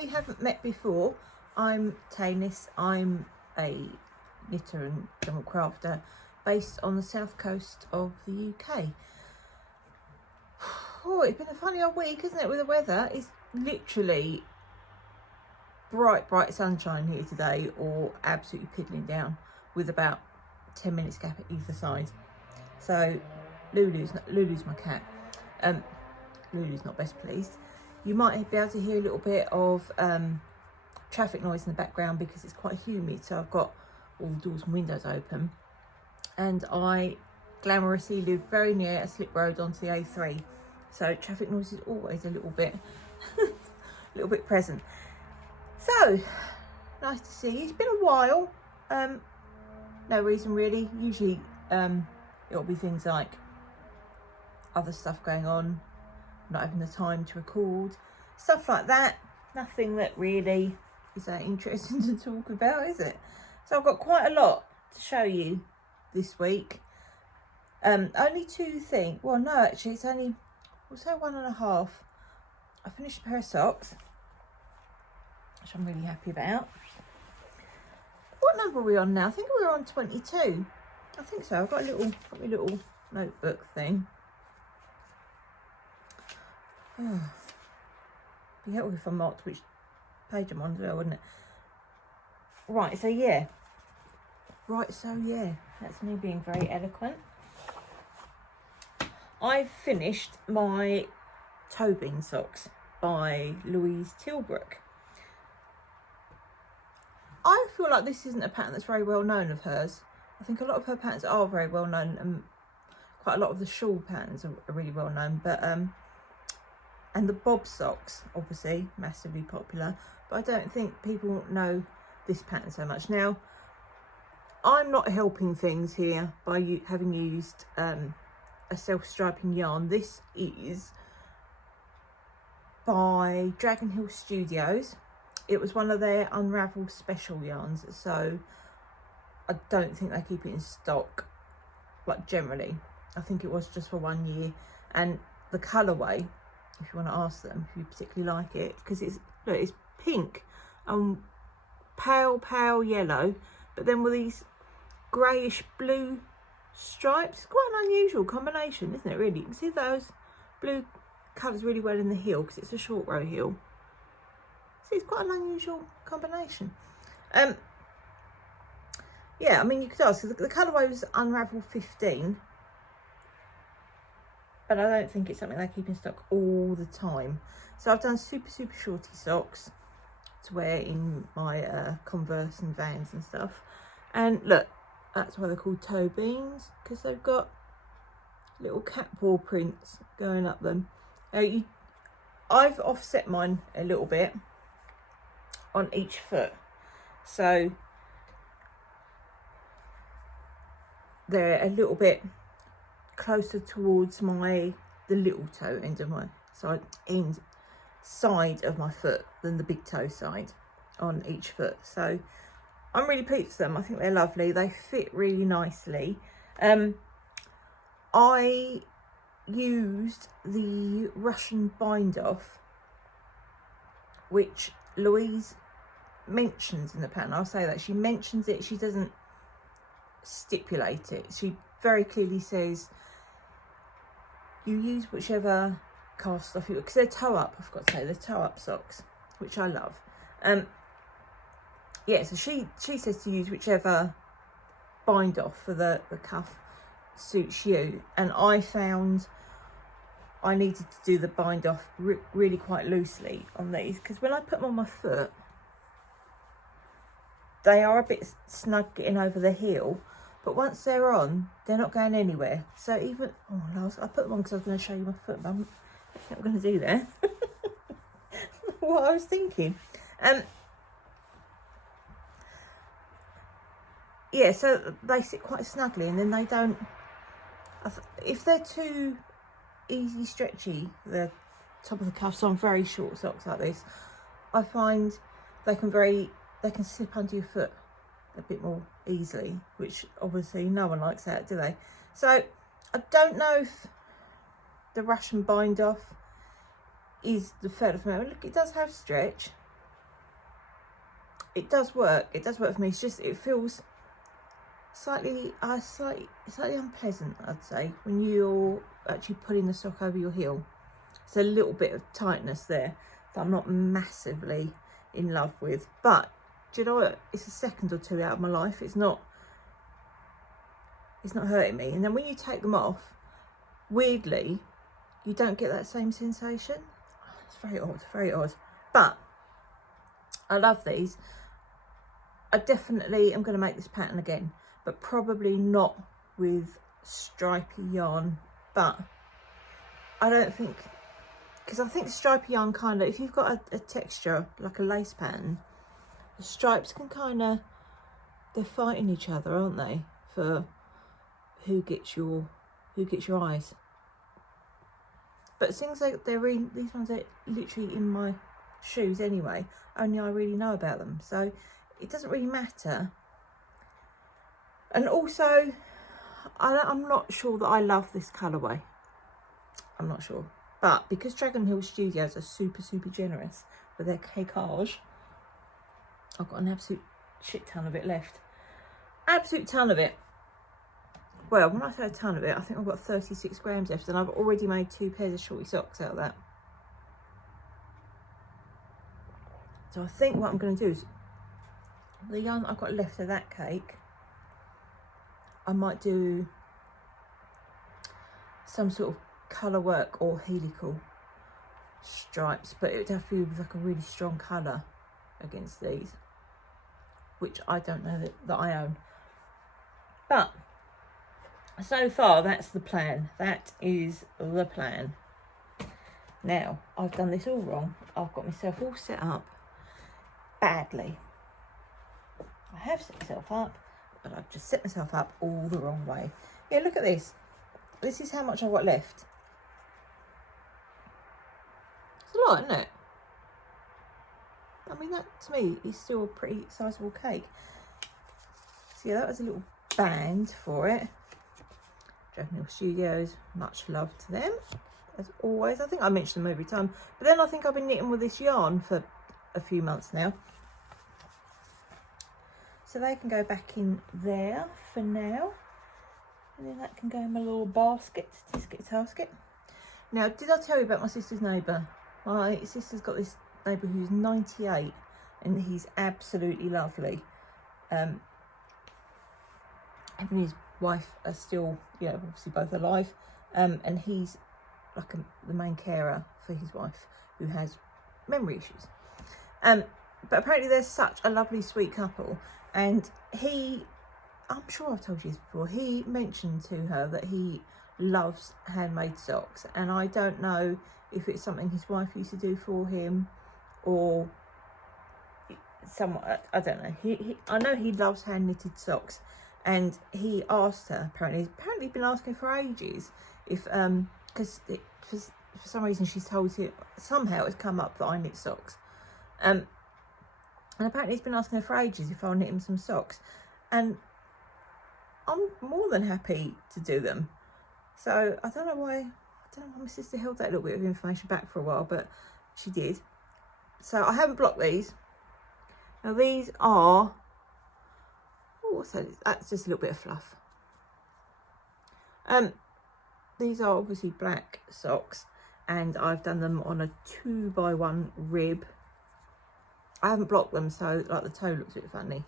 we haven't met before, I'm Tanis. I'm a knitter and general crafter based on the south coast of the UK. Oh, it's been a funny old week, isn't it, with the weather? It's literally bright sunshine here today, or absolutely piddling down with about 10 minutes gap at either side. So Lulu's my cat. Lulu's not best pleased. You might be able to hear a little bit of traffic noise in the background because it's quite humid, so I've got all the doors and windows open, and I glamorously live very near a slip road onto the A3, so traffic noise is always a little bit present. So nice to see you. It's been a while. No reason really. Usually it'll be things like other stuff going on, not having the time to record, stuff like that. Nothing that really is that interesting to talk about, is it? So I've got quite a lot to show you this week. Only two things. Well, no, actually, it's only, we'll say 1.5. I finished a pair of socks, which I'm really happy about. What number are we on now? I think we're on 22. I think so. I've got my little notebook thing. Oh, be helpful if I marked which page I'm on as well, wouldn't it? Right, so yeah. That's me being very eloquent. I've finished my toe bean socks by Louise Tilbrook. I feel like this isn't a pattern that's very well known of hers. I think a lot of her patterns are very well known, and quite a lot of the shawl patterns are really well known, but and the bob socks, obviously, massively popular, but I don't think people know this pattern so much. Now, I'm not helping things here by having used a self-striping yarn. This is by Dragon Hill Studios. It was one of their Unravel special yarns, so I don't think they keep it in stock, like generally. I think it was just for 1 year, and the colourway, if you want to ask them if you particularly like it, because it's pink and pale yellow, but then with these greyish blue stripes. It's quite an unusual combination, isn't it, really? You can see those blue colours really well in the heel because it's a short row heel. So it's quite an unusual combination. Yeah, I mean, you could ask, the colourway was Unravel 15, but I don't think it's something they keep in stock all the time. So I've done super shorty socks to wear in my Converse and Vans and stuff. And look, that's why they're called toe beans, because they've got little cat paw prints going up them. Now I've offset mine a little bit on each foot, so they're a little bit closer towards the little toe end of my side of my foot than the big toe side on each foot. So I'm really pleased with them. I think they're lovely. They fit really nicely. I used the Russian bind off, which Louise mentions in the pattern. I'll say that she mentions it. She doesn't stipulate it. She very clearly says you use whichever cast off you, because they're toe up. I forgot to say they're toe up socks, which I love. Yeah, so she says to use whichever bind off for the cuff suits you, and I found I needed to do the bind off really quite loosely on these, because when I put them on my foot, they are a bit snug getting over the heel, but once they're on, they're not going anywhere. So even, I put them on because I was going to show you my foot, but I'm not going to do that. What I was thinking. Yeah, so they sit quite snugly, and then they don't, if they're too easy stretchy, the top of the cuffs on very short socks like this, I find they can slip under your foot a bit more easily, which obviously no one likes that, do they? So I don't know if the Russian bind off is the further from it. Look, it does have stretch, it does work. It does work for me. It's just, it feels slightly unpleasant, I'd say, when you're actually putting the sock over your heel. It's a little bit of tightness there that I'm not massively in love with. But do you know what? It's a second or two out of my life. It's not hurting me. And then when you take them off, weirdly, you don't get that same sensation. It's very odd, very odd. But I love these. I definitely am going to make this pattern again, but probably not with stripy yarn. But I don't think, because I think stripy yarn kind of, if you've got a texture like a lace pattern, the stripes can kind of, they're fighting each other, aren't they, for who gets your eyes. But things like these ones are literally in my shoes anyway, only I really know about them, so it doesn't really matter. And also, I'm not sure that I love this colourway. I'm not sure, but because Dragon Hill Studios are super generous with their cakage, I've got an absolute shit ton of it left. Absolute ton of it. Well, when I say a ton of it, I think I've got 36 grams left, and I've already made 2 pairs of shorty socks out of that. So I think what I'm going to do is, the yarn I've got left of that cake, I might do some sort of colour work or helical stripes, but it would have to be with like a really strong colour against these, which I don't know that I own. But so far, that's the plan. That is the plan. Now, I've done this all wrong. I've got myself all set up badly. I have set myself up, but I've just set myself up all the wrong way. Yeah, look at this. This is how much I've got left. It's a lot, isn't it? I mean, that to me is still a pretty sizable cake. So yeah, that was a little band for it. Dragon Hill Studios, much love to them, as always. I think I mention them every time, but then I think I've been knitting with this yarn for a few months now, so they can go back in there for now, and then that can go in my little basket, tasket. Now, did I tell you about my sister's neighbour? My sister's got this neighbour who's 98, and he's absolutely lovely. Him and his wife are still, you know, obviously both alive, and he's like the main carer for his wife, who has memory issues. But apparently they're such a lovely, sweet couple, and I'm sure I've told you this before, he mentioned to her that he loves handmade socks, and I don't know if it's something his wife used to do for him, or someone, I don't know. I know he loves hand knitted socks, and he asked her, apparently been asking for ages, if because for some reason she's told him, somehow it's come up that I knit socks, and apparently he's been asking her for ages if I'll knit him some socks, and I'm more than happy to do them. So I don't know why my sister held that little bit of information back for a while, but she did. So I haven't blocked these. Now these are, that's just a little bit of fluff. These are obviously black socks, and I've done them on a 2x1 rib. I haven't blocked them, so like the toe looks a bit funny,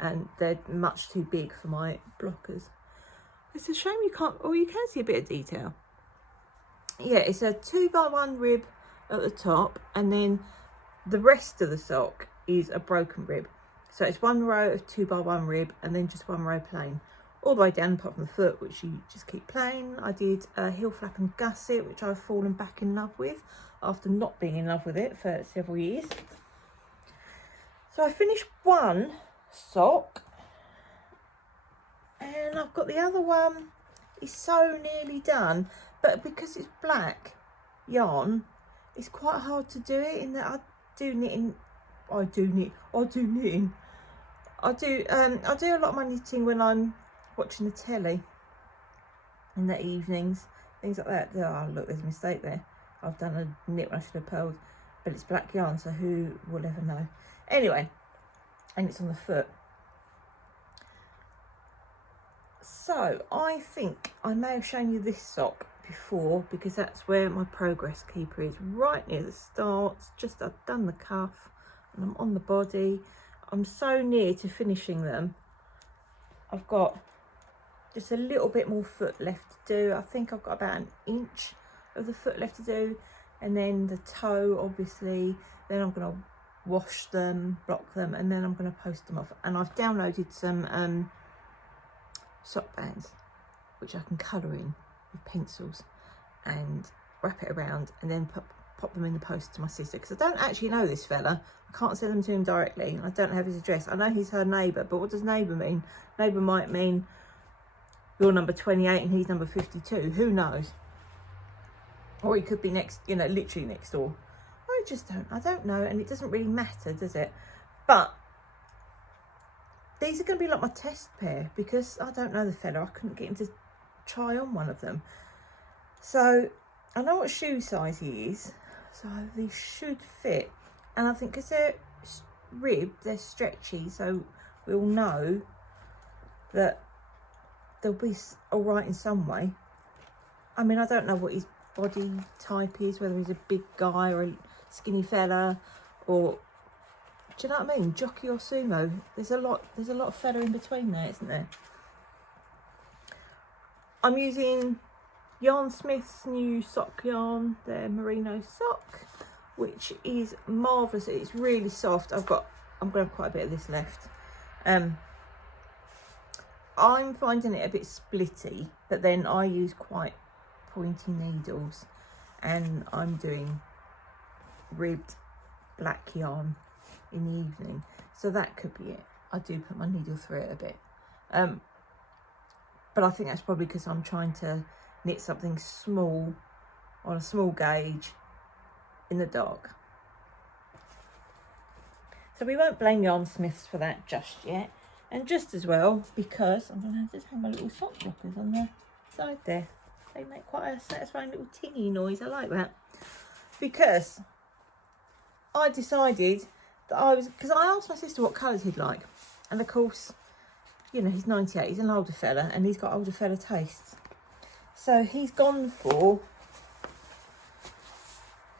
and they're much too big for my blockers. It's a shame you can't, or you can see a bit of detail. Yeah, it's a 2x1 rib at the top, and then the rest of the sock is a broken rib. So it's one row of 2x1 rib, and then just one row plain, all the way down apart from the foot, which you just keep plain. I did a heel flap and gusset, which I've fallen back in love with after not being in love with it for several years. So I finished one sock, and I've got the other one. It's so nearly done, but because it's black yarn, it's quite hard to do it in that I do knitting. I do a lot of my knitting when I'm watching the telly in the evenings, things like that. Oh look, there's a mistake there. I've done a knit when I should have purled, but it's black yarn, so who will ever know? Anyway, and it's on the foot. So I think I may have shown you this sock before, because that's where my progress keeper is, right near the start. Just I've done the cuff and I'm on the body. I'm so near to finishing them. I've got just a little bit more foot left to do. I think I've got about an inch of the foot left to do, and then the toe, obviously. Then I'm going to wash them, block them, and then I'm going to post them off. And I've downloaded some sock bands which I can colour in with pencils and wrap it around, and then pop them in the post to my sister, because I don't actually know this fella. I can't send them to him directly. I don't have his address. I know he's her neighbour, but what does neighbour mean? Neighbour might mean you're number 28 and he's number 52. Who knows? Or he could be next, you know, literally next door. I don't know, and it doesn't really matter, does it? But these are going to be like my test pair, because I don't know the fella. I couldn't get him to try on one of them. So I know what shoe size he is, so these should fit. And I think because they're ribbed, they're stretchy, so we'll know that they'll be all right in some way. I mean, I don't know what his body type is, whether he's a big guy or a skinny fella, or, do you know what I mean, jockey or sumo. There's a lot of fella in between there, isn't there? I'm using Yarnsmiths new sock yarn, their Merino sock, which is marvellous. It's really soft. I'm going to have quite a bit of this left. I'm finding it a bit splitty, but then I use quite pointy needles, and I'm doing ribbed black yarn in the evening, so that could be it. I do put my needle through it a bit, but I think that's probably because I'm trying to knit something small on a small gauge in the dark. So we won't blame Yarnsmiths for that just yet, and just as well because I'm going to just hang my little sock blockers on the side there. They make quite a satisfying little tingy noise. I like that, because I decided that because I asked my sister what colours he'd like, and of course, you know, he's 98, he's an older fella, and he's got older fella tastes. So he's gone for,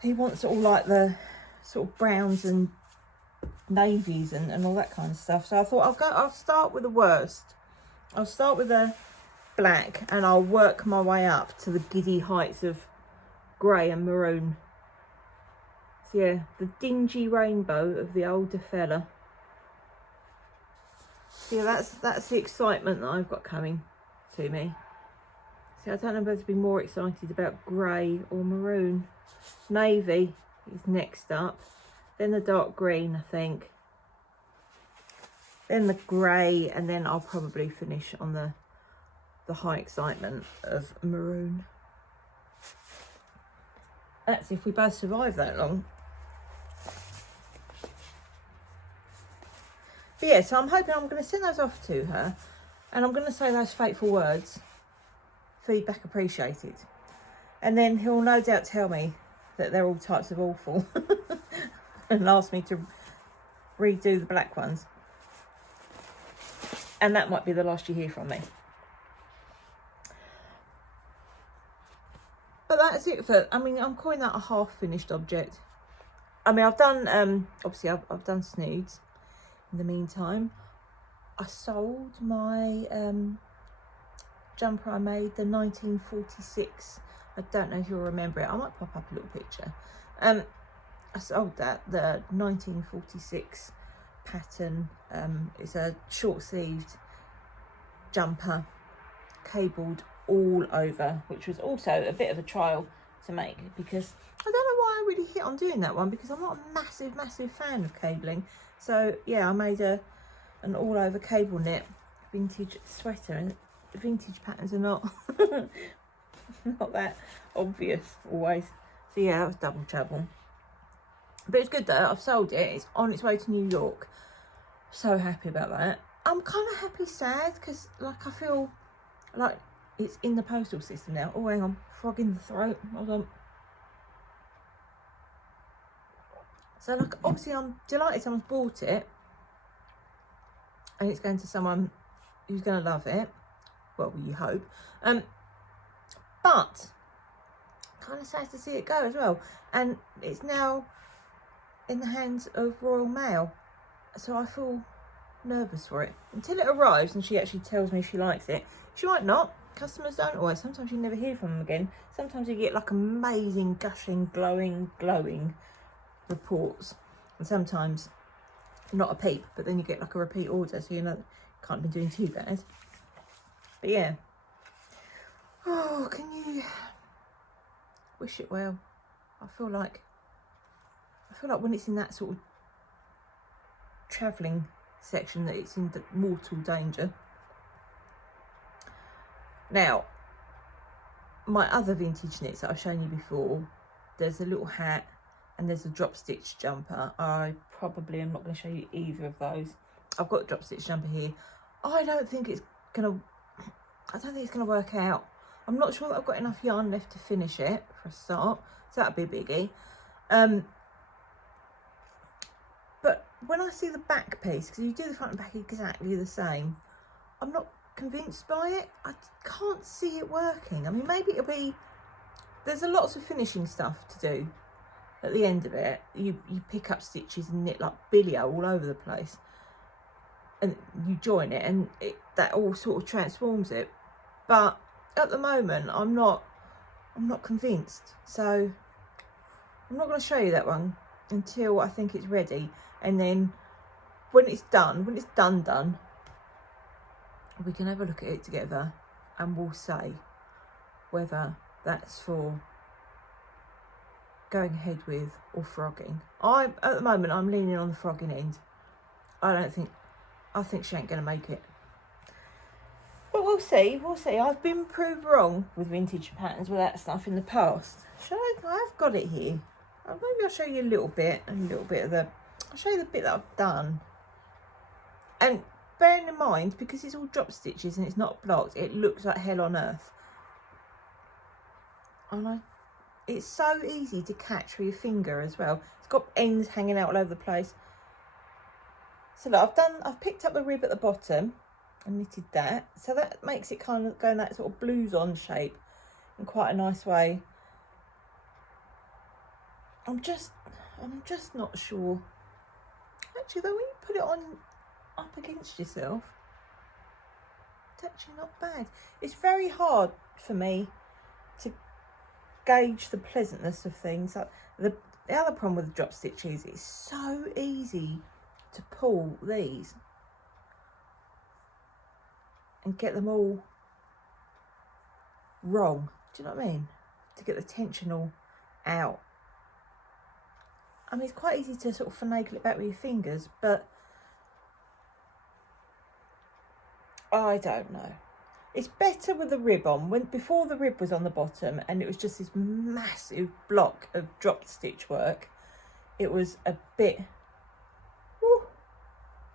he wants all like the sort of browns and navies and all that kind of stuff. So I thought I'll start with the worst. I'll start with the black, and I'll work my way up to the giddy heights of grey and maroon. So yeah, the dingy rainbow of the older fella. So yeah, that's the excitement that I've got coming to me. See, I don't know whether to be more excited about grey or maroon. Navy is next up, then the dark green, I think, then the grey, and then I'll probably finish on the high excitement of maroon. That's if we both survive that long. But yeah, so I'm hoping I'm going to send those off to her, and I'm going to say those fateful words, feedback appreciated, and then he'll no doubt tell me that they're all types of awful and ask me to redo the black ones, and that might be the last you hear from me. But that's it for, I mean, I'm calling that a half finished object. I mean, I've done obviously I've done snoods in the meantime. I sold my jumper I made, the 1946. I don't know if you'll remember it. I might pop up a little picture. I sold that, the 1946 pattern. It's a short-sleeved jumper, cabled all over, which was also a bit of a trial to make, because I don't know why I really hit on doing that one, because I'm not a massive fan of cabling. So yeah, I made an all-over cable knit vintage sweater, and vintage patterns are not not that obvious always. So yeah, that was double trouble. But it's good though. I've sold it. It's on its way to New York. So happy about that. I'm kind of happy, sad, because like I feel like it's in the postal system now. Oh, hang on, frog in the throat. Hold on. So like, obviously I'm delighted someone's bought it, and it's going to someone who's going to love it. Well, you hope. But kind of sad to see it go as well. And it's now in the hands of Royal Mail. So I feel nervous for it. Until it arrives and she actually tells me she likes it. She might not. Customers don't always. Sometimes you never hear from them again. Sometimes you get like amazing, gushing, glowing reports. And sometimes not a peep, but then you get like a repeat order, so you know it can't be doing too bad. But yeah. Oh, can you wish it well? I feel like when it's in that sort of travelling section that it's in the mortal danger. Now, my other vintage knits that I've shown you before, there's a little hat and there's a drop stitch jumper. I probably am not going to show you either of those. I've got a drop stitch jumper here. I don't think it's gonna work out. I'm not sure that I've got enough yarn left to finish it for a start, so that'd be a biggie. But when I see the back piece, because you do the front and back exactly the same, I'm not convinced by it. I can't see it working. I mean, maybe it'll be, there's a lots of finishing stuff to do at the end of it. You pick up stitches and knit like bilio all over the place, and you join it, and that all sort of transforms it. But at the moment, I'm not convinced. So I'm not going to show you that one until I think it's ready. And then when it's done, done, we can have a look at it together and we'll say whether that's for going ahead with or frogging. At the moment, I'm leaning on the frogging end. I think she ain't going to make it. But we'll see. I've been proved wrong with vintage patterns with that stuff in the past. I've got it here. Maybe I'll show you a little bit of the, I'll show you the bit that I've done. And bearing in mind, because it's all drop stitches and it's not blocked, it looks like hell on earth. And it's so easy to catch with your finger as well. It's got ends hanging out all over the place. So look, I've picked up the rib at the bottom and knitted that. So that makes it kind of go in that sort of blues on shape in quite a nice way. I'm just not sure. Actually though, when you put it on up against yourself, it's actually not bad. It's very hard for me to gauge the pleasantness of things. Like the other problem with the drop stitches, it's so easy to pull these and get them all wrong. Do you know what I mean? To get the tension all out. I mean, it's quite easy to sort of finagle it back with your fingers, but I don't know. It's better with the rib on. Before the rib was on the bottom and it was just this massive block of drop stitch work, it was a bit, whew,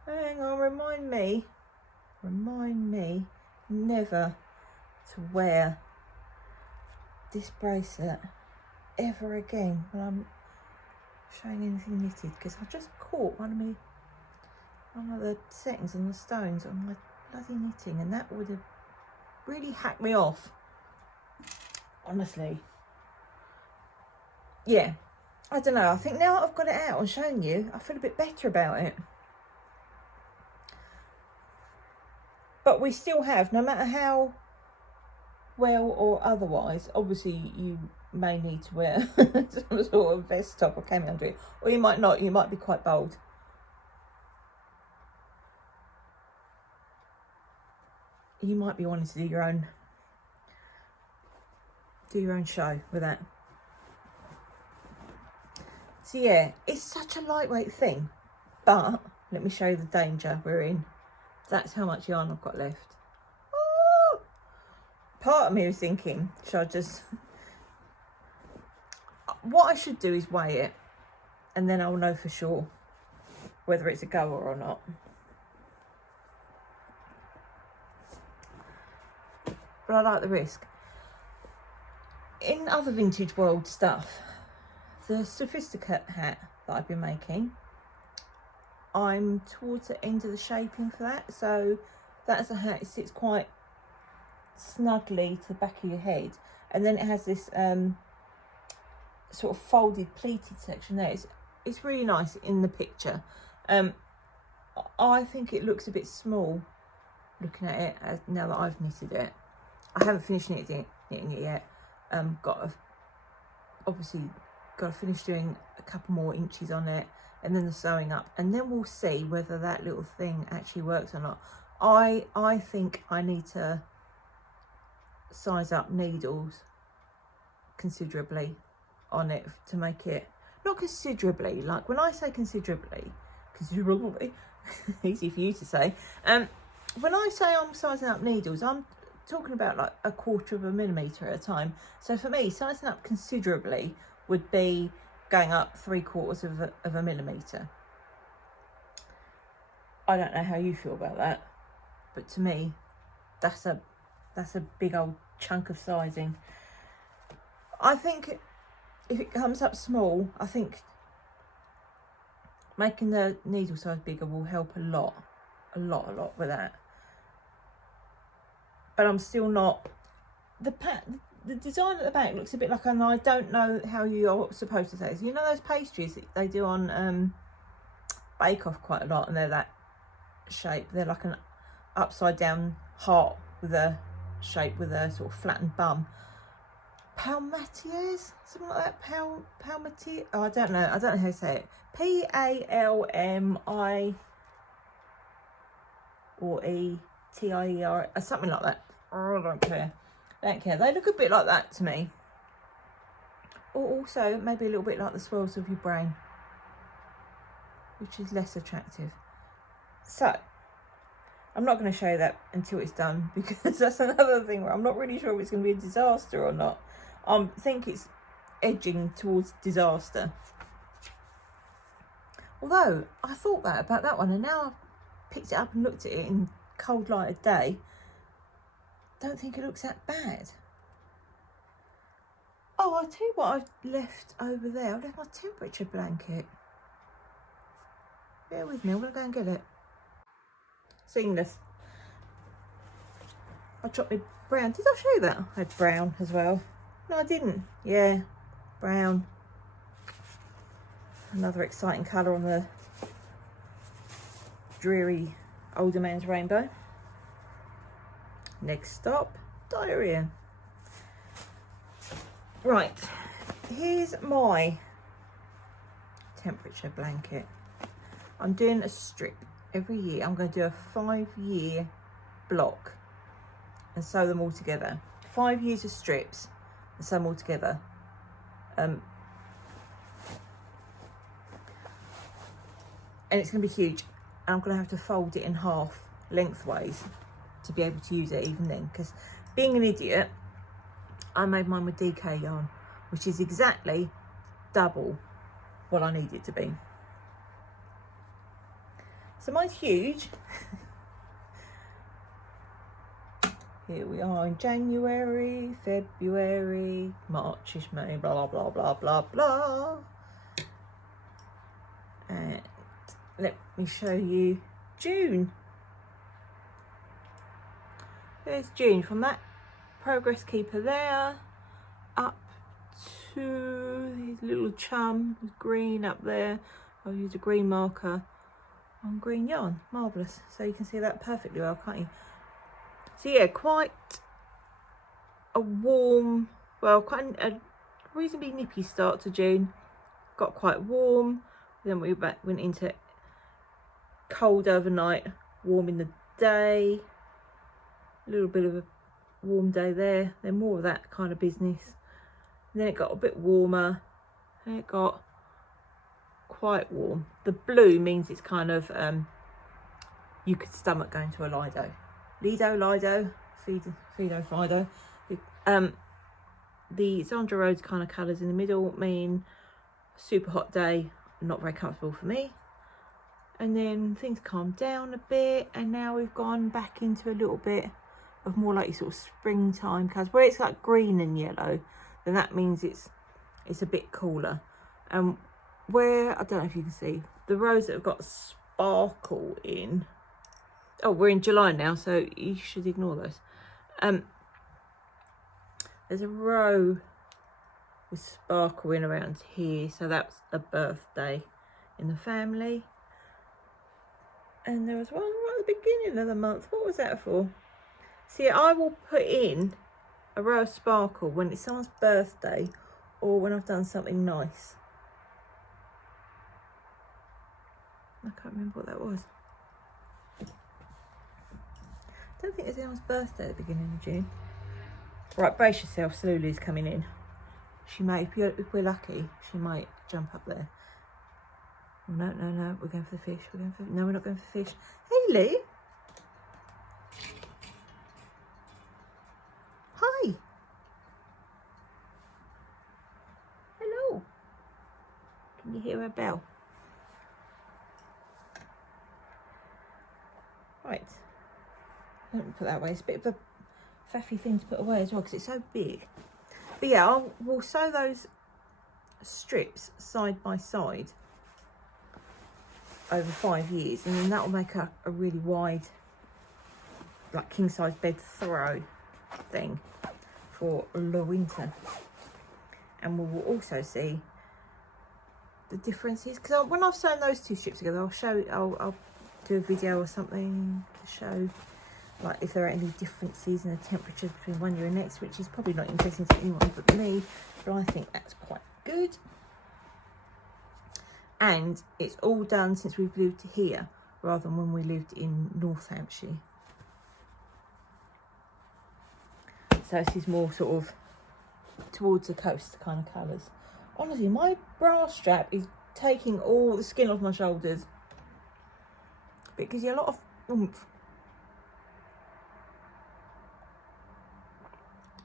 hang on, remind me never to wear this bracelet ever again when I'm showing anything knitted, because I've just caught one of the settings on the stones on my bloody knitting, and that would have really hacked me off, honestly. Yeah, I don't know, I think now I've got it out and shown you, I feel a bit better about it. But we still have, no matter how well or otherwise, obviously you may need to wear some sort of vest top or cami under it, or you might not, you might be quite bold. You might be wanting to do your own show with that. So yeah, it's such a lightweight thing, but let me show you the danger we're in. That's how much yarn I've got left. Oh! Part of me was thinking, should I just, what I should do is weigh it, and then I'll know for sure whether it's a goer or not. But I like the risk. In other vintage world stuff, the sophisticate hat that I've been making, I'm towards the end of the shaping for that, so that's a hat. It sits quite snugly to the back of your head, and then it has this sort of folded pleated section there. It's really nice in the picture. I think it looks a bit small looking at it now that I've knitted it. I haven't finished knitting it yet. Obviously got to finish doing a couple more inches on it, and then the sewing up, and then we'll see whether that little thing actually works or not. I think I need to size up needles considerably on it to make it, not considerably, like when I say considerably, easy for you to say, when I say I'm sizing up needles, I'm talking about like 1/4 of a millimetre at a time. So for me, sizing up considerably would be going up 3/4 of a millimetre. I don't know how you feel about that, but to me, that's a big old chunk of sizing. I think if it comes up small, I think making the needle size bigger will help a lot with that. But I'm still not, the design at the back looks a bit like, and I don't know how you are supposed to say this. You know those pastries that they do on Bake Off quite a lot, and they're that shape. They're like an upside down heart with a shape with a sort of flattened bum. Palmatiers, something like that. Palmatier. Oh, I don't know how to say it. Palmi or ETIER, something like that. Oh, I don't care. They look a bit like that to me. Or also maybe a little bit like the swirls of your brain, which is less attractive. So I'm not going to show you that until it's done, because that's another thing where I'm not really sure if it's going to be a disaster or not. I think it's edging towards disaster. Although I thought about that one, and now I've picked it up and looked at it in cold light of day, don't think it looks that bad. Oh, I'll tell you what I've left over there. I've left my temperature blanket. Bear with me, I'm going to go and get it. Seamless. I dropped my brown. Did I show you that? I had brown as well. No, I didn't. Yeah, brown. Another exciting colour on the dreary older man's rainbow. Next stop, diarrhea. Right, here's my temperature blanket. I'm doing a strip every year. I'm going to do a 5-year block and sew them all together. 5 years of strips and sew them all together. And it's going to be huge. And I'm going to have to fold it in half lengthways to be able to use it even then. Because being an idiot, I made mine with DK yarn, which is exactly double what I need it to be. So mine's huge. Here we are in January, February, March-ish, May, blah, blah, blah, blah, blah. And let me show you June. There's June, from that progress keeper there up to his little chum, green up there. I'll use a green marker on green yarn. Marvellous. So you can see that perfectly well, can't you? So yeah, quite a warm, well, quite a reasonably nippy start to June. Got quite warm, then we went into cold overnight, warm in the day, a little bit of a warm day there, then more of that kind of business. And then it got a bit warmer, and it got quite warm. The blue means it's kind of, you could stomach going to a Lido. Lido, Fido, Fido. The Sandra Rhodes kind of colours in the middle mean super hot day, not very comfortable for me. And then things calmed down a bit, and now we've gone back into a little bit of more like sort of springtime colours. Where it's like green and yellow, then that means it's a bit cooler. Where, I don't know if you can see, the rows that have got sparkle in. Oh, we're in July now, so you should ignore those. There's a row with sparkle in around here, so that's a birthday in the family. And there was one right at the beginning of the month. What was that for? See, I will put in a row of sparkle when it's someone's birthday or when I've done something nice. I can't remember what that was. I don't think there's anyone's birthday at the beginning of June. Right, brace yourself, Lulu's coming in. She may, if we're lucky, she might jump up there. Oh, no, no, no, we're going for the fish. No, we're not going for the fish. Hayling. Hi. Hello. Can you hear her bell? Right. I don't put that away. It's a bit of a faffy thing to put away as well because it's so big. But yeah, we'll sew those strips side by side over 5 years, and then that will make a really wide, like king size bed throw thing for the winter. And we will also see the differences because when I've sewn those two strips together, I'll do a video or something to show like if there are any differences in the temperatures between one year and next, which is probably not interesting to anyone but me, but I think that's quite good. And it's all done since we've moved to here rather than when we lived in North Hampshire. So this is more sort of towards the coast kind of colours. Honestly, my bra strap is taking all the skin off my shoulders. But it gives you a lot of oomph.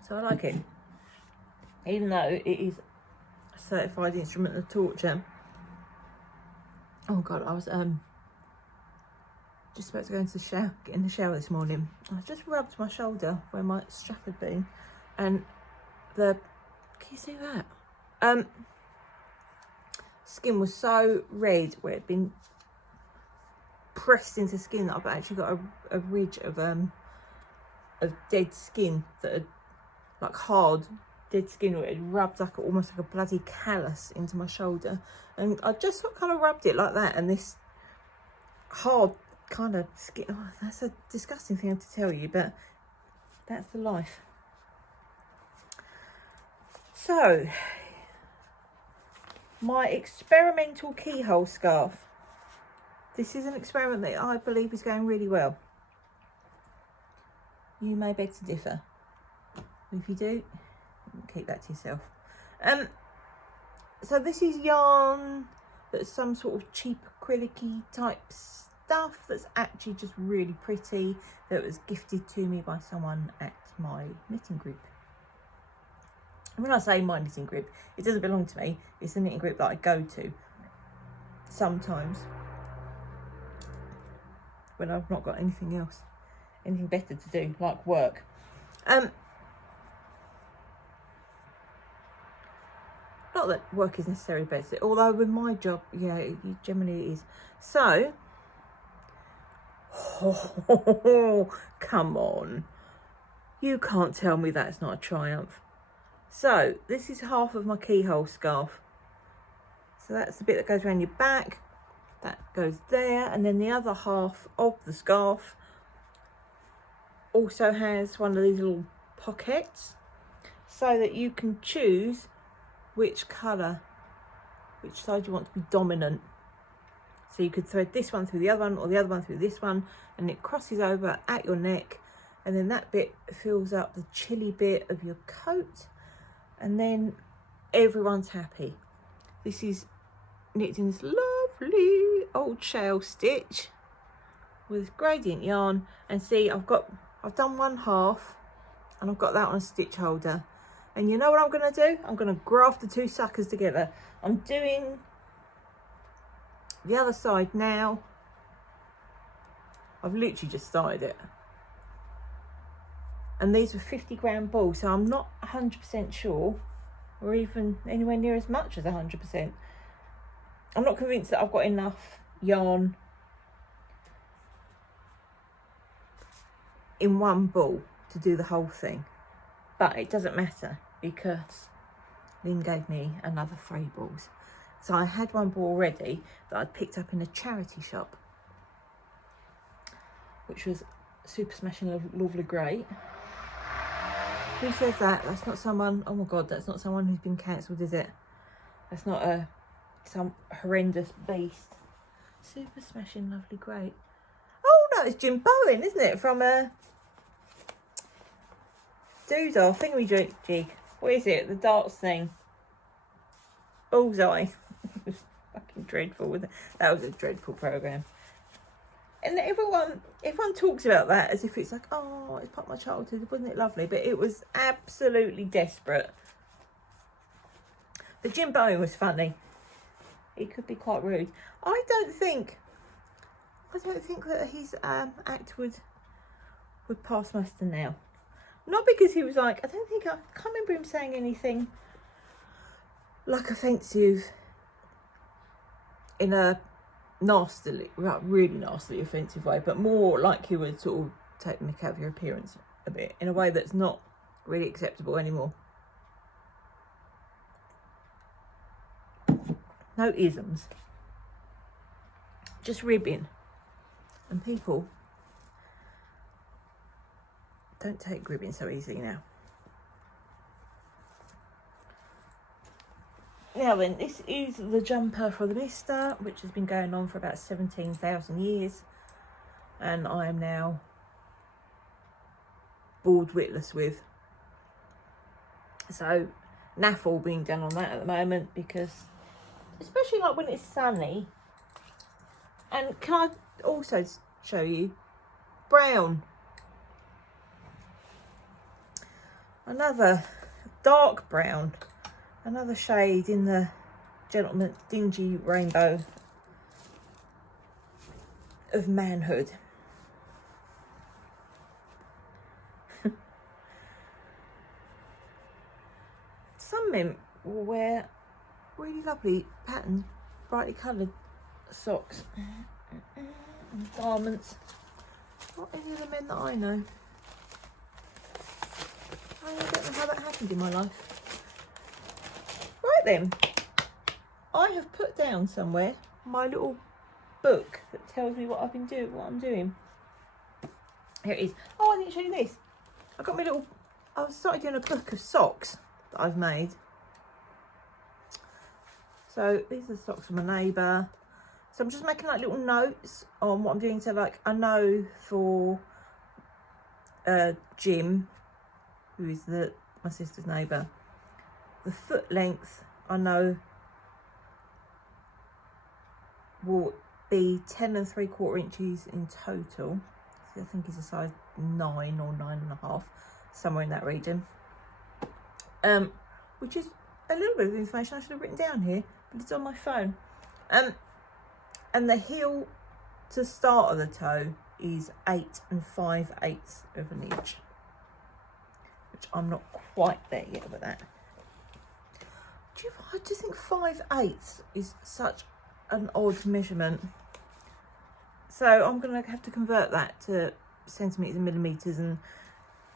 So I like it. Even though it is a certified instrument of torture. Oh God, I was just about to go into the shower, get in the shower this morning. I just rubbed my shoulder where my strap had been, and can you see that? Skin was so red where it'd been pressed into skin that I've actually got a ridge of dead skin that had, like hard dead skin, where it rubbed like almost like a bloody callus into my shoulder, and I just sort of kind of rubbed it like that, and this hard kind of skin, oh, that's a disgusting thing to tell you, but that's the life. So my experimental keyhole scarf, this is an experiment that I believe is going really well. You may beg to differ. If you do, keep that to yourself. So this is yarn that's some sort of cheap acrylic-y type stuff that's actually just really pretty, that was gifted to me by someone at my knitting group. And when I say my knitting group, it doesn't belong to me. It's the knitting group that I go to sometimes when I've not got anything else, anything better to do, like work. Not that work is necessarily better, although with my job, yeah, it generally is. So, come on. You can't tell me that's not a triumph. So, this is half of my keyhole scarf. So that's the bit that goes around your back. That goes there. And then the other half of the scarf also has one of these little pockets so that you can choose which colour, which side you want to be dominant. So you could thread this one through the other one, or the other one through this one, and it crosses over at your neck, and then that bit fills up the chilly bit of your coat, and then everyone's happy. This is knit in this lovely old shell stitch with gradient yarn, and see, I've done one half, and I've got that on a stitch holder. And you know what I'm going to do? I'm going to graft the two suckers together. I'm doing the other side now. I've literally just started it. And these were 50-gram balls, so I'm not 100% sure, or even anywhere near as much as 100%. I'm not convinced that I've got enough yarn in one ball to do the whole thing, but it doesn't matter because Lynn gave me another 3 balls. So I had one ball already that I'd picked up in a charity shop, which was super smashing lovely great. Who says that? That's not someone, oh my god, that's not someone who's been cancelled, is it? That's not some horrendous beast. Super smashing lovely great. Oh no, it's Jim Bowen, isn't it? From Doodah thingamajig. What is it? The darts thing. Bullseye. It was fucking dreadful. That was a dreadful programme. And everyone talks about that as if it's like, oh, it's part of my childhood. Wasn't it lovely? But it was absolutely desperate. But Jim Bowen was funny. He could be quite rude. I don't think that his act would pass muster now. Not because he was like, I can't remember him saying anything like offensive in a nastily, really nastily offensive way, but more like he would sort of take the mick out of your appearance a bit in a way that's not really acceptable anymore. No isms, just ribbing, and people don't take ribbing so easily now. Now then, this is the jumper for the Mister, which has been going on for about 17,000 years, and I am now bored witless with. So naffle being done on that at the moment, because especially like when it's sunny. And can I also show you brown? Another dark brown. Another shade in the gentleman's dingy rainbow of manhood. Some men will wear really lovely patterned, brightly coloured socks and garments. What is it, the men that I know? I don't know how that happened in my life. Right then, I have put down somewhere my little book that tells me what I've been doing, what I'm doing. Here it is. Oh, I didn't show you this. I got my little, I started doing a book of socks that I've made. So these are the socks from a neighbour. So I'm just making like little notes on what I'm doing. So like I know for Jim, who is my sister's neighbour, the foot length I know will be 10 3/4 inches in total. So I think it's a size 9 or 9.5, somewhere in that region. Which is a little bit of information I should have written down here, but it's on my phone. And the heel to start of the toe is 8 5/8 of an inch, which I'm not quite there yet with that. I just think 5/8 is such an odd measurement. So I'm going to have to convert that to centimetres and millimetres and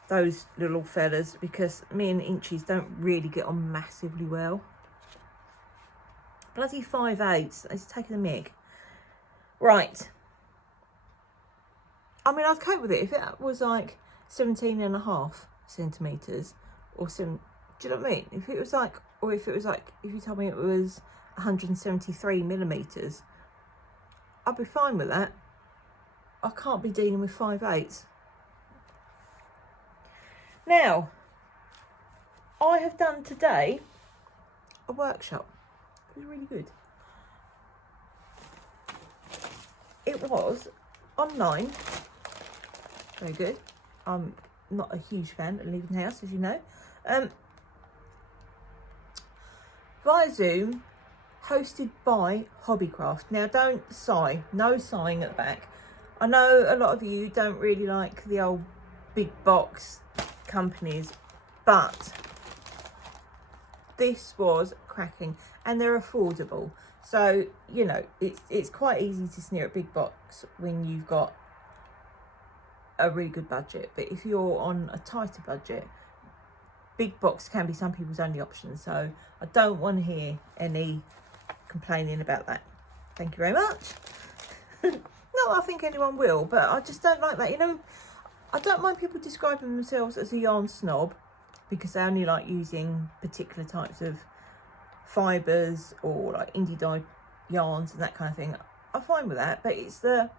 those little fellas, because me and inches don't really get on massively well. Bloody 5/8, it's taking a mick. Right. I mean, I'd cope with it if it was like 17.5 centimetres or 7. Do you know what I mean? If it was like, or if it was like, if you told me it was 173 millimetres, I'd be fine with that. I can't be dealing with 5/8. Now, I have done today a workshop. It was really good. It was online. Very good. I'm not a huge fan of leaving the house, as you know. Via Zoom, hosted by Hobbycraft. Now, don't sigh. No sighing at the back. I know a lot of you don't really like the old big box companies, but this was cracking, and they're affordable. So, you know, it's quite easy to sneer at big box when you've got a really good budget. But if you're on a tighter budget, big box can be some people's only option. So I don't want to hear any complaining about that. Thank you very much. Not that I think anyone will, but I just don't like that. You know, I don't mind people describing themselves as a yarn snob because they only like using particular types of fibres or like indie dye yarns and that kind of thing. I'm fine with that, but it's the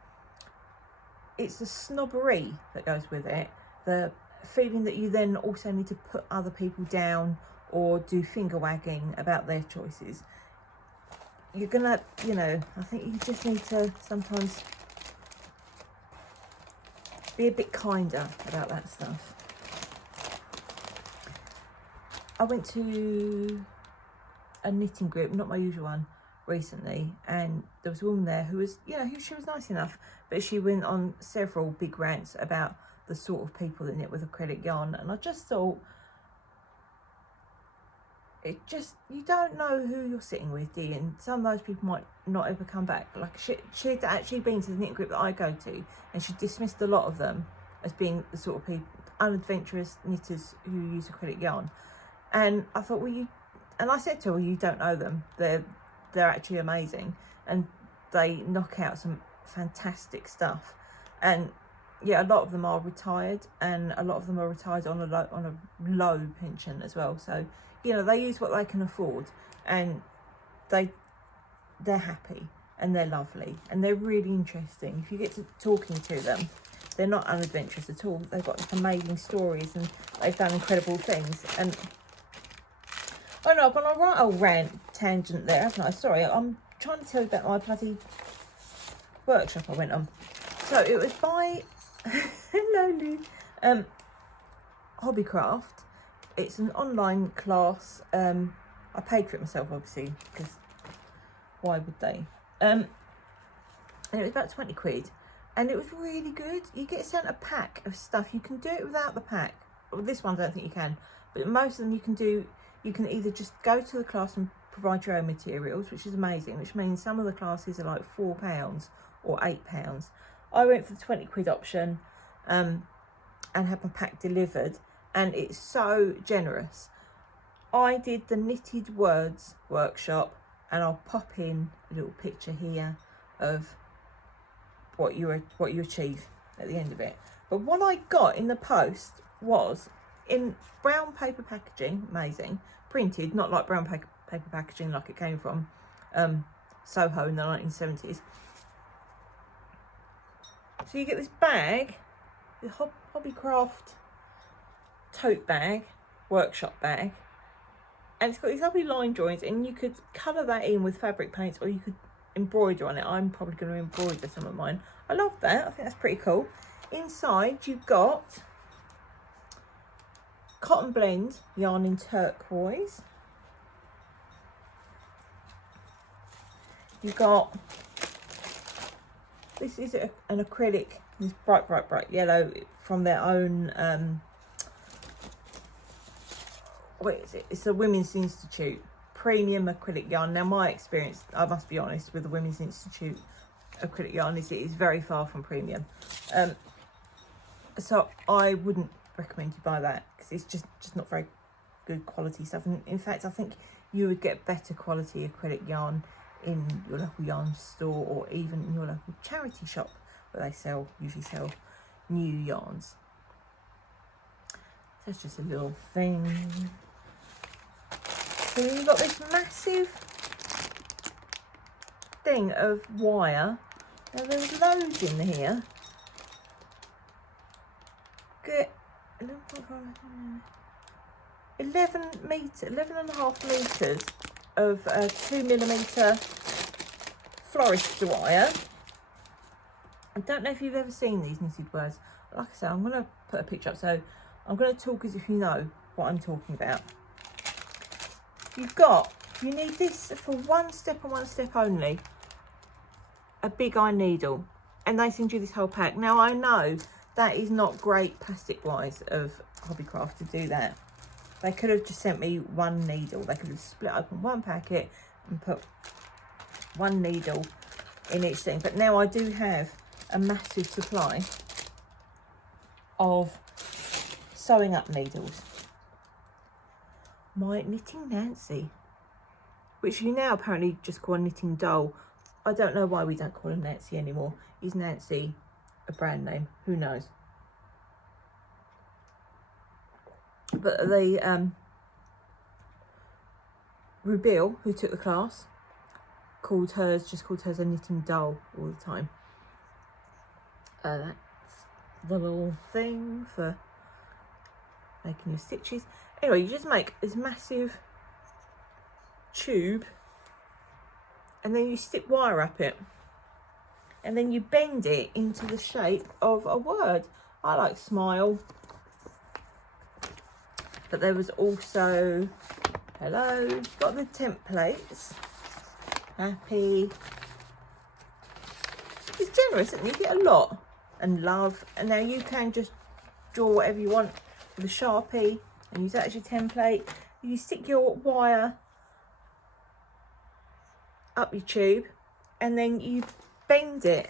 snobbery that goes with it, the feeling that you then also need to put other people down or do finger wagging about their choices. You're gonna, you know, I think you just need to sometimes be a bit kinder about that stuff. I went to a knitting group, not my usual one, recently, and there was a woman there who was, you know, she was nice enough, but she went on several big rants about the sort of people that knit with acrylic yarn, and I just thought, you don't know who you're sitting with, do you? And some of those people might not ever come back. Like she'd actually been to the knitting group that I go to, and she dismissed a lot of them as being the sort of people, unadventurous knitters who use acrylic yarn. And I thought, well, and I said to her, well, you don't know them. They're actually amazing, and they knock out some fantastic stuff. And yeah, a lot of them are retired, and a lot of them are retired on a low pension as well. So, you know, they use what they can afford, and they're happy, and they're lovely, and they're really interesting. If you get to talking to them, they're not unadventurous at all. They've got amazing stories, and they've done incredible things. And oh no, I've gone on a right old rant tangent there, haven't I? Sorry, I'm trying to tell you about my bloody workshop I went on. So it was by hello Lou, Hobbycraft. It's an online class. I paid for it myself, obviously, because why would they? And it was about 20 quid, and it was really good. You get sent a pack of stuff. You can do it without the pack. Well, this one I don't think you can, but most of them you can do. You can either just go to the class and provide your own materials, which is amazing, which means some of the classes are like £4 or £8. I went for the 20 quid option and had my pack delivered, and it's so generous. I did the knitted words workshop, and I'll pop in a little picture here of what you achieve at the end of it. But what I got in the post was in brown paper packaging, amazing, printed, not like brown paper packaging like it came from Soho in the 1970s. So you get this bag, the Hobbycraft tote bag, workshop bag, and it's got these lovely line joints, and you could colour that in with fabric paints, or you could embroider on it. I'm probably going to embroider some of mine. I love that. I think that's pretty cool. Inside you've got cotton blend yarn in turquoise. You've got, this is an acrylic, this bright yellow from their own, what is it? It's a Women's Institute premium acrylic yarn. Now my experience, I must be honest, with the Women's Institute acrylic yarn is it is very far from premium. So I wouldn't recommend you buy that, because it's just not very good quality stuff. And in fact, I think you would get better quality acrylic yarn in your local yarn store, or even in your local charity shop where they usually sell new yarns. So it's just a little thing. So you've got this massive thing of wire. Now there's loads in here. Get 11.5 metres of 2mm florist wire. I don't know if you've ever seen these knitted words. Like I say, I'm going to put a picture up, so I'm going to talk as if you know what I'm talking about. You need this for one step and one step only, a big eye needle, and they send you this whole pack. Now I know that is not great plastic wise of Hobbycraft to do that. They could have just sent me one needle. They could have split open one packet and put one needle in each thing. But now I do have a massive supply of sewing up needles. My Knitting Nancy, which you now apparently just call a knitting doll. I don't know why we don't call her Nancy anymore. Is Nancy a brand name? Who knows? But the Rubil, who took the class, called hers a knitting doll all the time. That's the little thing for making your stitches. Anyway, you just make this massive tube and then you stick wire up it and then you bend it into the shape of a word. I like smile, but there was also, hello, got the templates, happy. It's generous, isn't it? You get a lot. And love, and now you can just draw whatever you want with a Sharpie and use that as your template. You stick your wire up your tube and then you bend it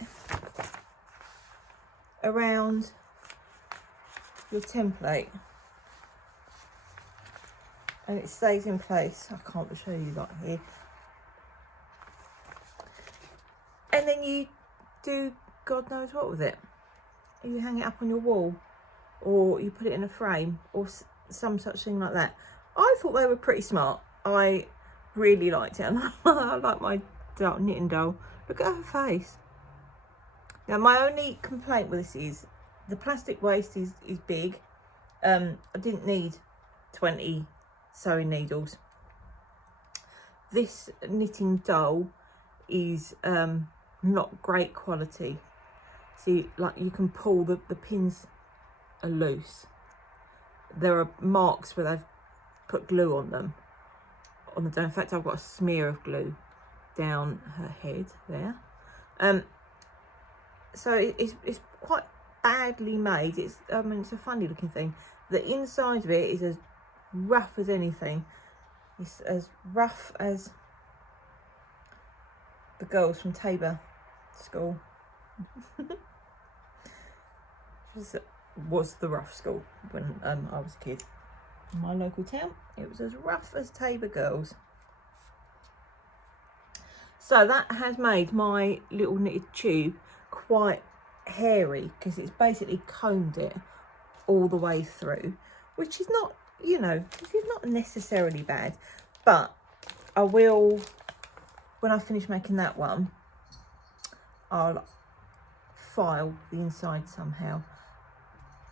around your template and it stays in place. I can't show you that here. And then you do God knows what with it. You hang it up on your wall or you put it in a frame or some such thing like that. I thought they were pretty smart. I really liked it and I like my knitting doll. Look at her face. Now my only complaint with this is the plastic waste is big. I didn't need 20 sewing needles. This knitting doll is not great quality. See, like you can pull the pins are loose. There are marks where they've put glue on them on the dough. In fact, I've got a smear of glue down her head there. So it's quite badly made. It's it's a funny looking thing. The inside of it is as rough as anything. It's as rough as the girls from Tabor school. Was the rough school when I was a kid in my local town. It was as rough as Tabor girls. So that has made my little knitted tube quite hairy because it's basically combed it all the way through, which is not, you know, this is not necessarily bad, but I will, when I finish making that one, I'll file the inside somehow.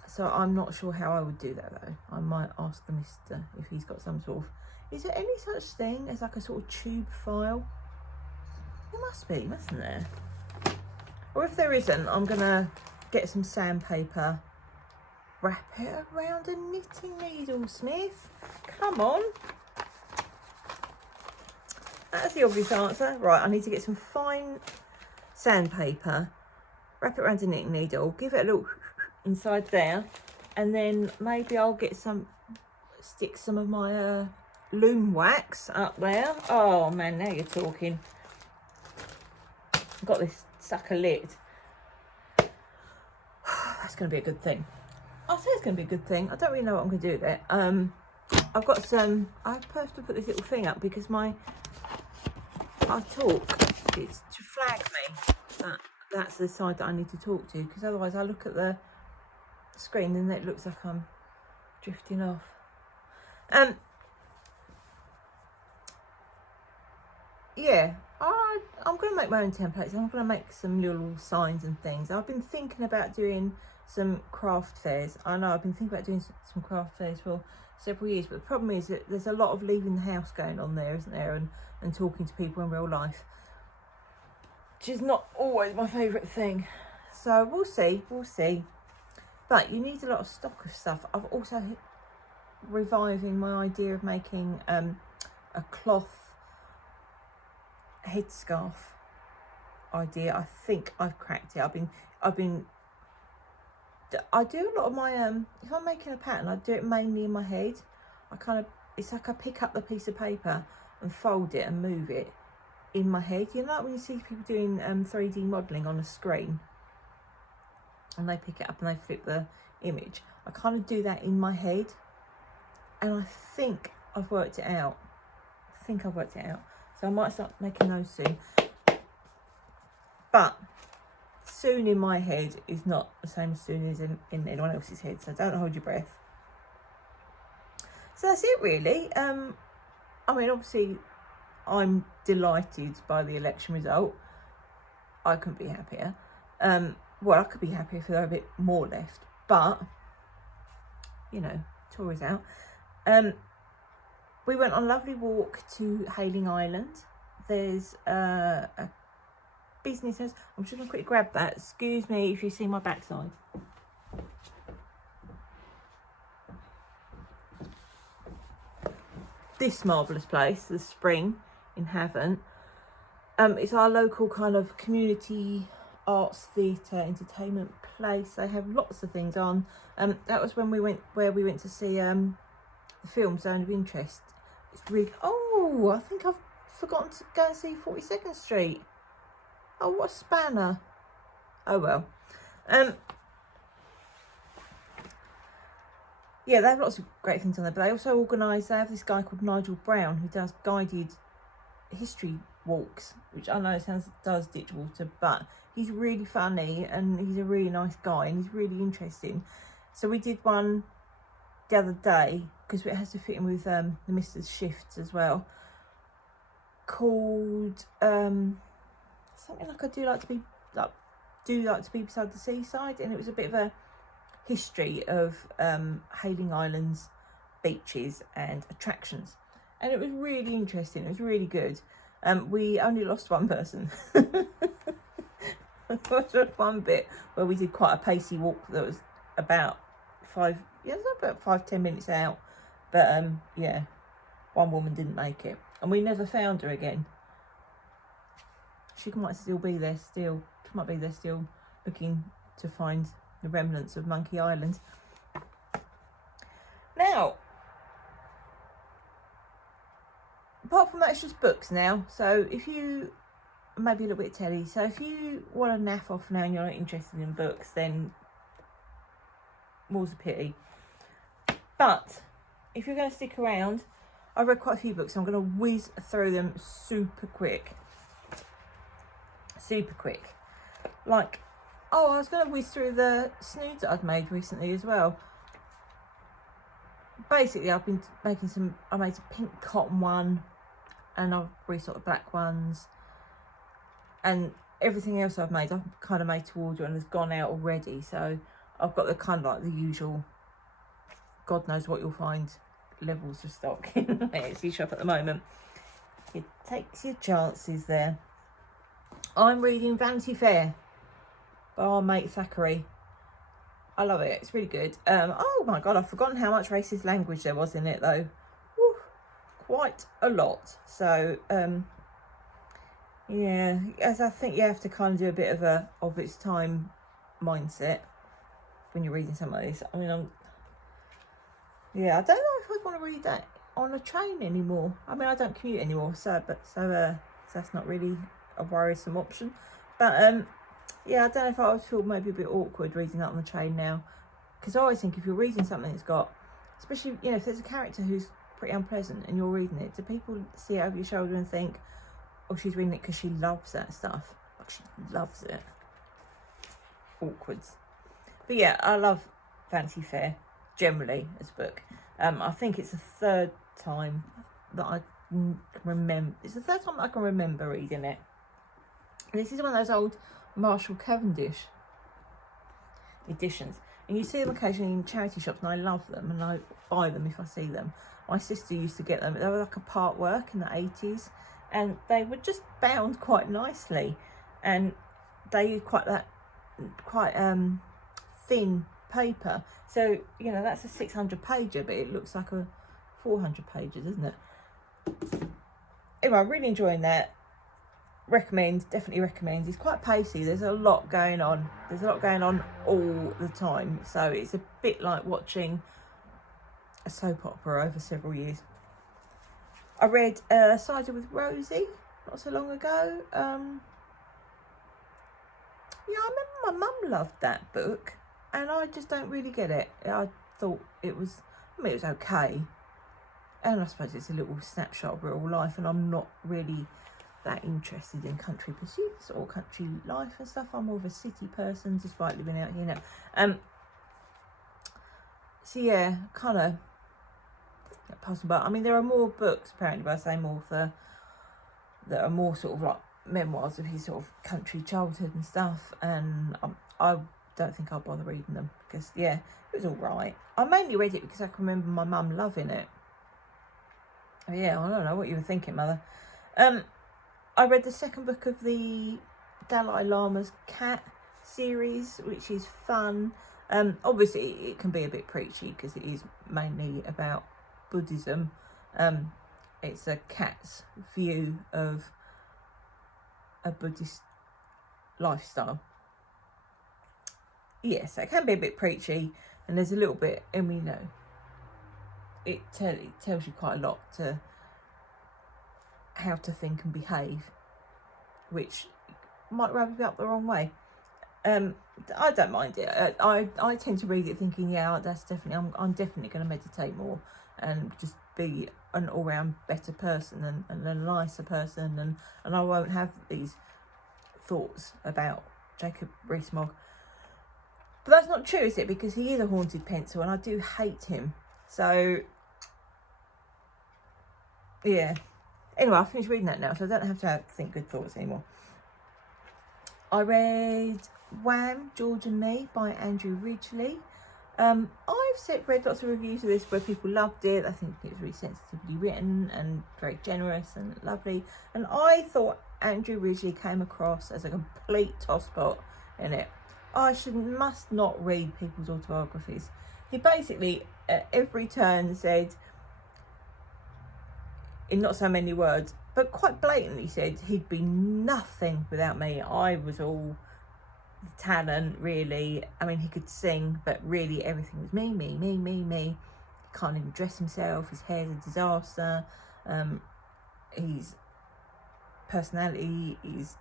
So I'm not sure how I would do that though. I might ask the mister if he's got some sort of, is there any such thing as like a sort of tube file? There must be, mustn't there? Or if there isn't, I'm gonna get some sandpaper, wrap it around a knitting needle, Smith. Come on. That's the obvious answer. Right, I need to get some fine sandpaper, wrap it around a knitting needle, give it a little inside there, and then maybe I'll get stick some of my loom wax up there. Oh man, now you're talking. I've got this sucker lid. That's going to be a good thing. I'll say it's going to be a good thing. I don't really know what I'm going to do with it. I've got some, I have to put this little thing up because I talk, it's to flag me that that's the side that I need to talk to, because otherwise I look at the screen and it looks like I'm drifting off. Yeah, I'm going to make my own templates. I'm going to make some little signs and things. I've been thinking about doing some craft fairs. I know I've been thinking about doing some craft fairs for several years, but the problem is that there's a lot of leaving the house going on there, isn't there, and talking to people in real life, which is not always my favourite thing. So we'll see. But you need a lot of stock of stuff. I've also reviving my idea of making a cloth headscarf idea. I think I've cracked it. I do a lot of my if I'm making a pattern, I do it mainly in my head. It's like I pick up the piece of paper and fold it and move it in my head. You know, like when you see people doing 3D modelling on a screen and they pick it up and they flip the image. I kind of do that in my head, and I think I've worked it out. So I might start making those soon. But soon in my head is not the same as soon as in anyone else's head, so don't hold your breath. So that's it really. I mean, obviously I'm delighted by the election result. I couldn't be happier. Well, I could be happier if there were a bit more left, but you know, Tory's out. We went on a lovely walk to Hayling Island. There's a business house. I'm just going to quickly grab that. Excuse me if you see my backside. This marvellous place, the Spring in Havant. It's our local kind of community arts, theatre, entertainment place. They have lots of things on. That was when we went to see the film Zone of Interest. It's really, oh, I think I've forgotten to go and see 42nd Street. Oh, what a spanner. Oh well. Yeah, they have lots of great things on there, but they also organise, they have this guy called Nigel Brown who does guided history walks, which I know does ditch water, but he's really funny and he's a really nice guy and he's really interesting. So we did one the other day, because it has to fit in with the Mr. Shifts as well, called something like I do like to be beside the seaside, and it was a bit of a history of Hayling Island's beaches and attractions, and it was really interesting. It was really good. We only lost one person. There was one bit where we did quite a pacey walk that was about 5-10 minutes out, but yeah, one woman didn't make it, and we never found her again. She might still be there still. She might be there still, looking to find the remnants of Monkey Island. Now, apart from that, it's just books now. So if you, maybe a little bit of telly, so if you want to naff off now and you're not interested in books, then more's a pity. But if you're going to stick around, I've read quite a few books, so I'm going to whiz through them super quick. Like, oh, I was going to whiz through the snoods that I've made recently as well. Basically, I've been making I made a pink cotton one, and I've resort the black ones, and everything else I've kind of made to order and has gone out already. So I've got the kind of like the usual, God knows what you'll find levels of stock in the Etsy shop at the moment. It takes your chances there. I'm reading Vanity Fair by our mate Thackeray. I love it. It's really good. Oh my God, I've forgotten how much racist language there was in it though. Woo, quite a lot. So yeah, as I think you have to kind of do a bit of its time mindset when you're reading some of these. I mean, yeah, I don't know if I want to read that on a train anymore. I mean, I don't commute anymore, so that's not really a worrisome option. But yeah, I don't know if I would feel maybe a bit awkward reading that on the train now, because I always think if you're reading something that's got, especially, you know, if there's a character who's pretty unpleasant and you're reading it, do people see it over your shoulder and think, oh, she's reading it because she loves that stuff? Like, she loves it. Awkwards. But yeah, I love Vanity Fair generally as a book. I think it's the third time that I can remember. It's the third time that I can remember reading it. And this is one of those old Marshall Cavendish editions, and you see them occasionally in charity shops, and I love them and I buy them if I see them. My sister used to get them. They were like a part work in the 80s, and they were just bound quite nicely, and they used quite thin paper. So, you know, that's a 600 pager, but it looks like a 400 pages, isn't it? Anyway, I'm really enjoying that. Definitely recommend. It's quite pacey. There's a lot going on. There's a lot going on all the time. So it's a bit like watching a soap opera over several years. I read Cider with Rosie not so long ago. Yeah, I remember my mum loved that book, and I just don't really get it. I thought it was, I mean, it was okay, and I suppose it's a little snapshot of real life, and I'm not really that interested in country pursuits or country life and stuff. I'm more of a city person, despite living out here now. So yeah, kind of passing by. I mean, there are more books apparently by the same author that are more sort of like memoirs of his sort of country childhood and stuff, and I don't think I'll bother reading them because yeah, it was all right. I mainly read it because I can remember my mum loving it. Yeah, I don't know what you were thinking, Mother. I read the second book of the Dalai Lama's Cat series, which is fun. Obviously, it can be a bit preachy because it is mainly about Buddhism. It's a cat's view of a Buddhist lifestyle. Yes, it can be a bit preachy, and there's a little bit, I mean, you know, it tells you quite a lot to how to think and behave, which might rub you up the wrong way. I don't mind it. I tend to read it thinking, yeah, that's definitely, I'm definitely going to meditate more and just be an all-round better person and a nicer person, and I won't have these thoughts about Jacob Rees-Mogg. But that's not true, is it? Because he is a haunted pencil, and I do hate him. So yeah. Anyway, I've finished reading that now, so I don't have to think good thoughts anymore. I read Wham, George and Me by Andrew Ridgeley. I've read lots of reviews of this where people loved it. I think it was really sensitively written and very generous and lovely. And I thought Andrew Ridgeley came across as a complete tosspot in it. I must not read people's autobiographies. He basically, at every turn, said, in not so many words, but quite blatantly said he'd be nothing without me. I was all the talent, really. I mean, he could sing, but really everything was me. He can't even dress himself. His hair's a disaster. His personality is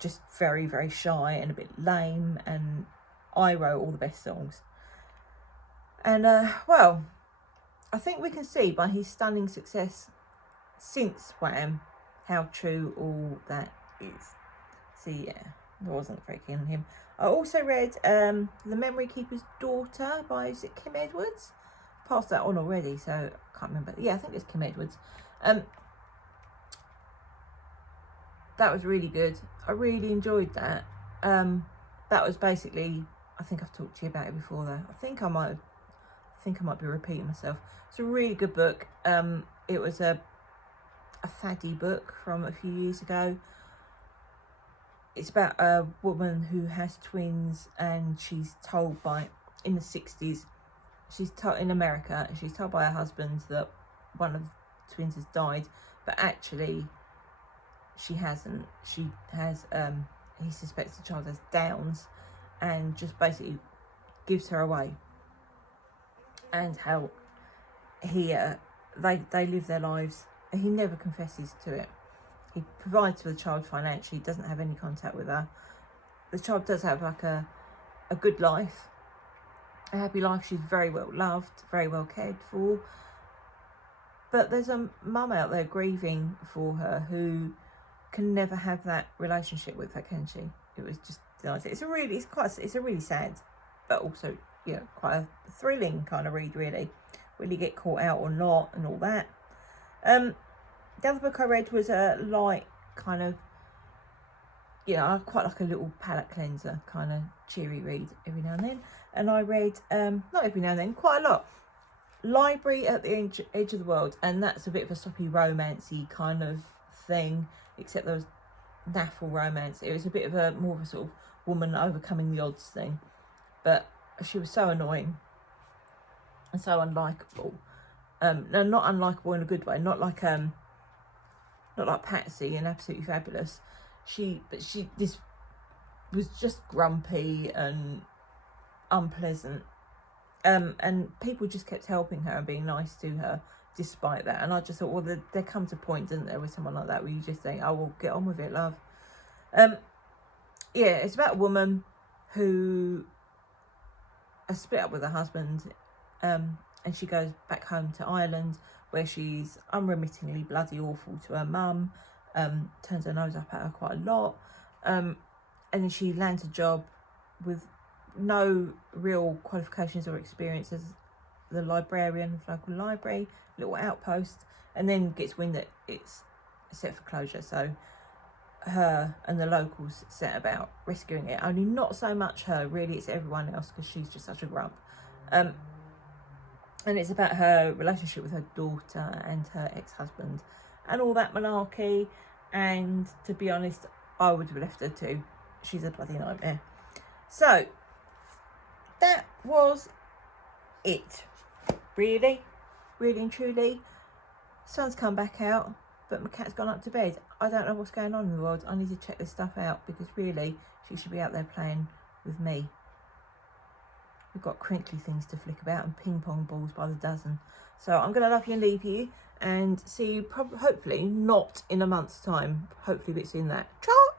just very, very shy and a bit lame, and I wrote all the best songs. And well, I think we can see by his stunning success since Wham how true all that is. So yeah, I wasn't very keen on him. I also read The Memory Keeper's Daughter by, is it Kim Edwards? Passed that on already, so I can't remember. Yeah, I think it's Kim Edwards. That was really good. I really enjoyed that. That was basically, I think I've talked to you about it before though. I think I might be repeating myself. It's a really good book. It was a faddy book from a few years ago. It's about a woman who has twins, and she's told in the 60s, she's told in America, she's told by her husband that one of the twins has died, but actually she hasn't. She has, he suspects the child has Downs, and just basically gives her away. And how they live their lives. He never confesses to it. He provides for the child financially, doesn't have any contact with her. The child does have like a good life, a happy life. She's very well loved, very well cared for. But there's a mum out there grieving for her who can never have that relationship with her, can she? It was just nice. It's a really sad, but also, yeah, quite a thrilling kind of read, really. Will you get caught out or not, and all that. The other book I read was a light kind of, I quite like a little palate cleanser kind of cheery read every now and then. And I read, not every now and then, quite a lot, Library at the Edge of the World, and that's a bit of a soppy romancy kind of thing, except there was naffle romance. It was a bit of a more of a sort of woman overcoming the odds thing, but she was so annoying and so unlikable. No, not unlikable in a good way. Not like Patsy and Absolutely Fabulous. This was just grumpy and unpleasant. And people just kept helping her and being nice to her despite that. And I just thought, well, there comes a point, doesn't there, with someone like that where you just think, oh, well, get on with it, love. Yeah, it's about a woman who split up with her husband, and she goes back home to Ireland, where she's unremittingly bloody awful to her mum, turns her nose up at her quite a lot, and then she lands a job with no real qualifications or experience as the librarian of the local library, little outpost, and then gets wind that it's set for closure. So her and the locals set about rescuing it. Only not so much her, really, it's everyone else, because she's just such a grump. And it's about her relationship with her daughter and her ex-husband and all that malarkey. And to be honest, I would have left her too. She's a bloody nightmare. So that was it. Really and truly. Sun's come back out, but my cat's gone up to bed. I don't know what's going on in the world. I need to check this stuff out, because really she should be out there playing with me. We've got crinkly things to flick about and ping pong balls by the dozen. So I'm going to love you and leave you, and see you hopefully not in a month's time. Hopefully it's in that. Ciao!